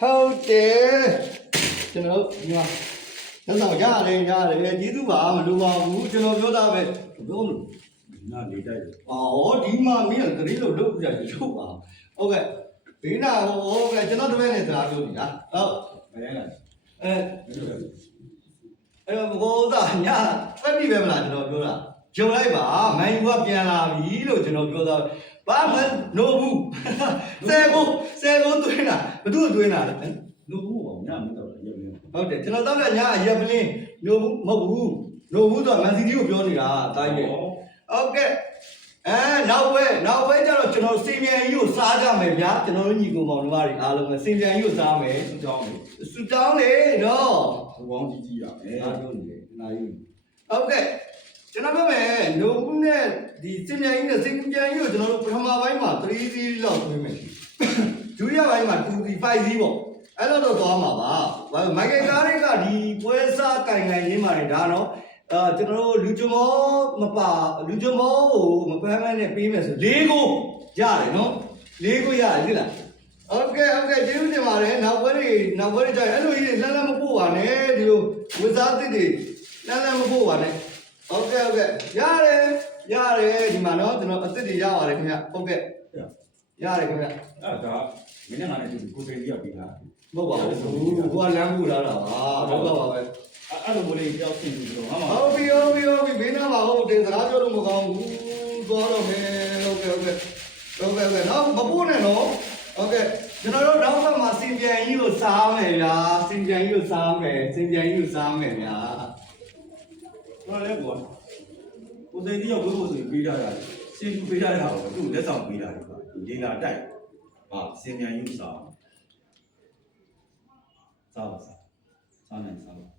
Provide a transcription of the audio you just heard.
ဟုတ်တယ်ကျွန်တော်ဒီမှာလက်ဆောင်ရတယ်ကျေးဇူးပါမလိုပါဘူးကျွန်တော်ပြောတာပဲပြောလို့နားလေးတိုက်တယ်အော်ဒီမှာမင်းကတတိလို့လုပ်ကြရုပ်ပါဟုတ်ကဲ့ဘေးနာဟုတ်ကဲ့ကျွန်တော်တပည့်နဲ့စကားပြောနေတာဟုတ်မရလားအဲ့ဘောသားညာသတိပဲမလားကျွန်တော်ပြောတာဂျုံလိုက်ပါမန်ယူကပြန်လာပြီလို့ကျွန်တော်ပြောတာဘာမှနိုးဘူးဆယ်ကိုသွင်းတာဘသူ့သွင်းတာလဲနိုးဘူးပေါ့ညာမတော့ရက်ပလင်းဟုတ်တယ်ကျွန်တော်တော့ညာရက်ပလင်းနိုးဘူးမဟုတ်ဘူးနိုးဘူးဆိုတော့မန်စီတီကိုပြောနေတာတိုင်းပဲဟုတ်ကဲ့နောက်ပဲကျတော့ကျွန်တော်စင်မြန်ကြီးကိုစားကြမယ်ဗျာကျွန်တော်တို့ညီကောင်မောင်တို့တွေအားလုံးပဲစင်မြန်ကြီးကိုစားမယ်စူတောင်းလေနော်ဟိုကောင်းကြီးတာအားပြောနေတယ်နာယူဟုတ်ကဲ့ကျွန်တော်ပြောမယ်နိုးဘူးနဲ့ဒီစင်မြန်ကြီးနဲ့စင်မြန်ကြီးကိုကျွန်တော်တို့ပထမပိုင်းမှာ3-0လောက်သွင်းမယ်ဒုတိယပိုင်းမှာ2-5-0ပေါ့အဲ့လိုတော့သွားမှာပါမိုက်ကယ်ကားတွေကဒီပွဲစားကင်ရင်းပါတယ်ဒါနော်ကျွန်တော်တို့လူချမောမပါလူချမောကိုမပန်းမနဲ့ပေးမယ်ဆို၄ကိုရတယ်နော်၄ကိုရတယ်သိလားဟုတ်ကဲ့ကျေးဇူးတင်ပါတယ်နောက်ပွဲတွေကြာရင်အဲ့လိုကြီးလမ်းမပို့ပါနဲ့ဒီလိုဝစားတစ်တွေလမ်းမပို့ပါနဲ့ဟုတ်ကဲ့ရတယ်ဒီမှာနော်ကျွန်တော်အစ်စ်တွေရပါတယ်ခင်ဗျဟုတ်ကဲ့ရတယ်ခင်ဗျအဲ့ဒါမင်းနဲ့ငါနဲ့ကိုစိန်ကြီးကပြီးလားမဟုတ်ပါဘူးကိုကလမ်းပို့လာတာပါဟုတ်ပါပဲအဲ့လိုမျိုးလေးကြောက်ဖြစ်နေလို့ဟုတ်ပြီဘေးနားမှာဟုတ်တယ်စကားပြောလို့မကောင်းဘူးသွားတော့မယ်ဟုတ်ကဲ့နောက်မပို့နဲ့နော်ဟုတ်ကဲ့ကျွန်တော်တို့နောက်ဘက်မှာစင်ပြန်ကြီးကိုစားမယ်ဗျာစင်ပြန်ကြီးကိုစားမယ်ဗျာဟုတ်လဲကွာကိုစိန်ကြီးရောက်ဘိုးဆိုပြီးတာစင်သူပေးတာတော့သူ့လက်ဆောင်ပေးတာကွာဒီလာတိုက်ဟာစင်ပြန်ကြီးစားနိုင်စား